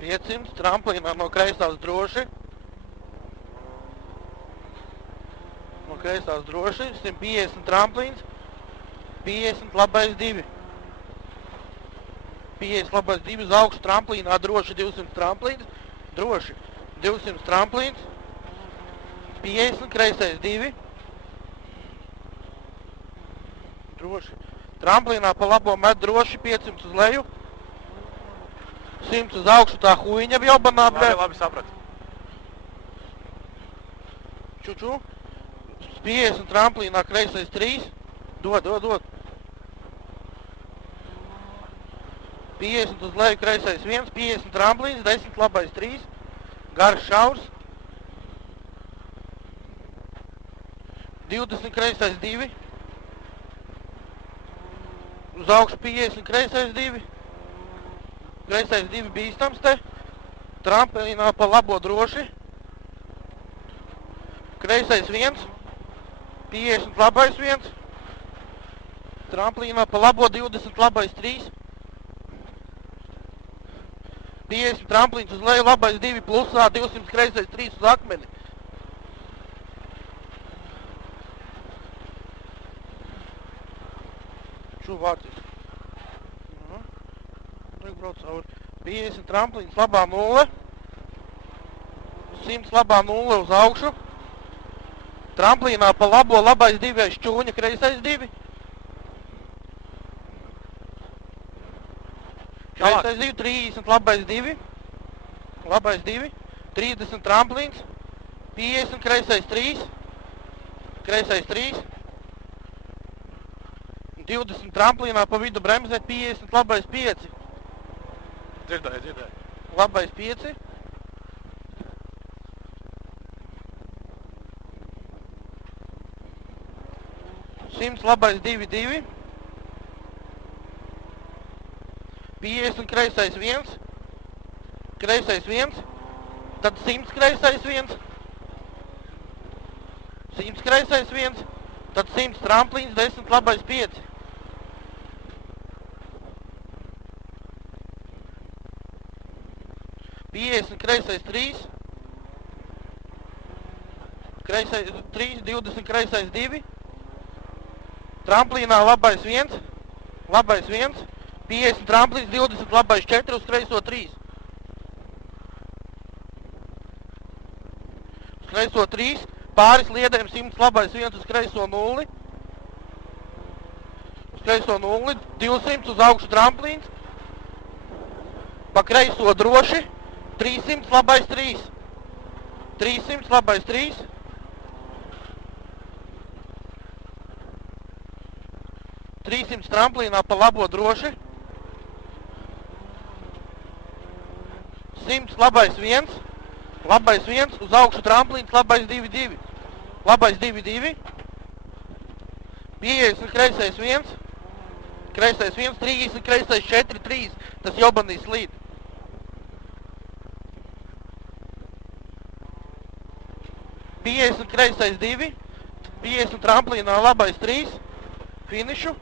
500, tramplīnā no kreisās droši. No kreisās droši, 150 tramplīns, 50 labais 2. 50 labais 2 uz augšu tramplīnā droši 200 tramplīns, droši 200 tramplīns, 50 kreisais 2. Droši. Tramplīnā pa labo met droši 500 uz leju. 100 uz augšu tā huiņa bjobanā, bre. Labi, sapratu. Čuču. 50 tramplīnā kreisais 3. Dod. 50 uz leju kreisais 1, 50 tramplīns, 10 labais 3. Garš šaurs. 20 kreisais 2. Uz augšu 50 kreisais 2. Kreisais 2 bīstams te. Tramplīnā pa labo droši. Kreisais 1. 50 labais 1. Tramplīnā pa labo 20 labais 3. 50 tramplīns uz leju labais 2 plusā, 200 kreisais 3 uz akmeni. Šo vārtis. Liek brauc cauri. 50 tramplīns labā 0. 100 labā 0 uz augšu. Tramplīnā pa labo labais 2 šķūņa, kreisais 2. Kreisais 2, 30 labais 2. Labais 2. 30 tramplīns. 50 kreisais 3. Kreisais 3. 20 tramplīnā pa vidu bremzēt, 50 labais 5. Dzirdēju. Labais 5. Simts labais 2, 2. 50 kreisais 1. Kreisais 1. Tad 100 kreisais 1. 100 kreisais 1. Tad 100 tramplīns, 10 labais 5. Kreisais 3. Kreisais 3, 20 kreisais 2. Tramplīnā labais 1. Labais 1. 50 tramplīns, 20 labais 4 uz kreiso 3. Uz kreiso 3. Pāris liedēm 100 labais 1 uz kreiso 0. Uz kreiso 0. 200 uz augšu tramplīns. Pa kreiso droši. 300 labais 3. 300 labais 3. 300 tramplīnā pa labo droši. 100 labais 1. Labais 1 uz augšu tramplīns, labais 2, 2. Labais 2, 2. 50 kreisais 1. Kreisais 1, 30 kreisais 4, 3. Tas jobanīs slīd. 50 kreisais 2. 50 tramplīnā labais 3. Finišu.